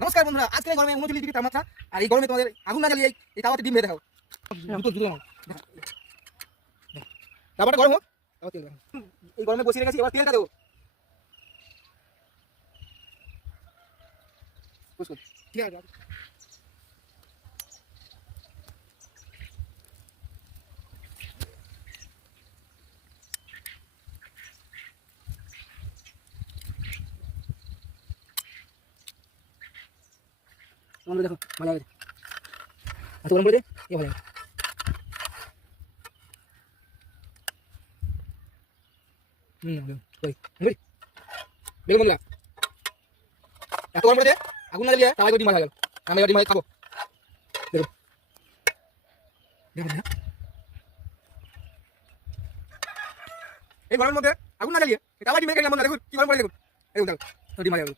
নমস্কার বন্ধুরা, আজকে গরমে 39 ডিগ্রি তাপমাত্রা, আর এই গরমে তোমাদের আগুন না জ্বালিয়ে এই তাওয়াতে ডিম ভেজে দেখাবো। তারপরে গরম হোক, তারপর তেল দেবো। এই গরমে বসিয়ে রেখেছি, এবার তেলটা দেবো। ঠিক আছে, দেখো ভালো লাগে। আচ্ছা গরম করে দে, ভালো লাগে। দেখুন বন্ধুরা, এত গরম করেছে, আগুন না জ্বালিয়ে তাওয়ায় ডিম ভাজা গেল। আমি এবার ডিম ভাজা খাবো। দেখুন দেখুন এই গরমের মধ্যে আগুন না জ্বালিয়ে তাওয়ায় ডিম ভেজে খেলে কেমন লাগে দেখুন, কি গরম করে দেখুন। দেখুন দেখো ডিম ভাজা গেল।